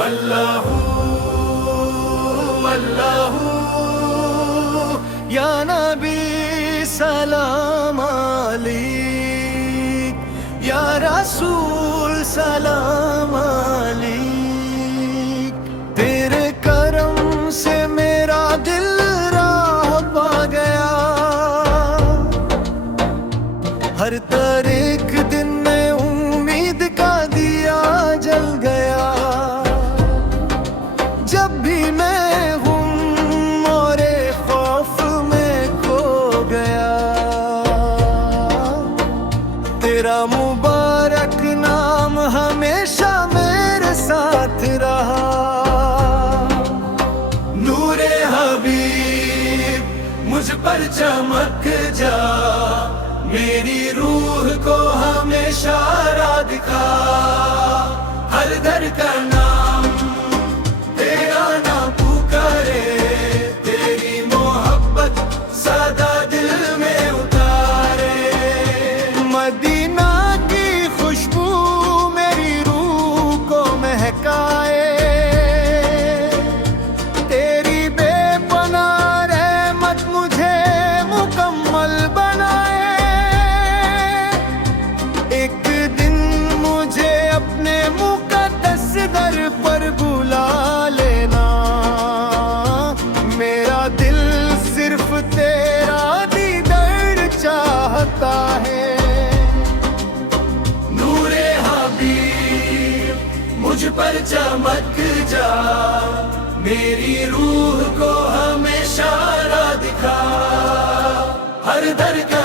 वल्लाहु वल्लाहु या नबी सलाम अलैक, या रसूल सलाम अलैक। तेरे करम से मेरा दिल राह पा गया, हर तारीख दिन में उम्मीद का दिया जल गया। जब भी मैं हूँ मोरे खौफ में खो गया, तेरा मुबारक नाम हमेशा मेरे साथ रहा। नूरे हबीब मुझ पर चमक जा, मेरी रूह को हमेशा राह दिखा। हर दर का नाम तेरा ना पुकारे, तेरी मोहब्बत सदा दिल में उतारे। मदीना की खुशबू मेरी रूह को महकाए, तेरी बेपनाह रहमत मुझे मुकम्मल बनाए। एक दिन मुझे अपने मुक़द्दस दर पर बुला लेना, मेरा दिल सिर्फ तेरा दीदार चाहता है। नूरे हबीब मुझ पर चमक जा, मेरी रूह को हमेशा राह दिखा। हर दर का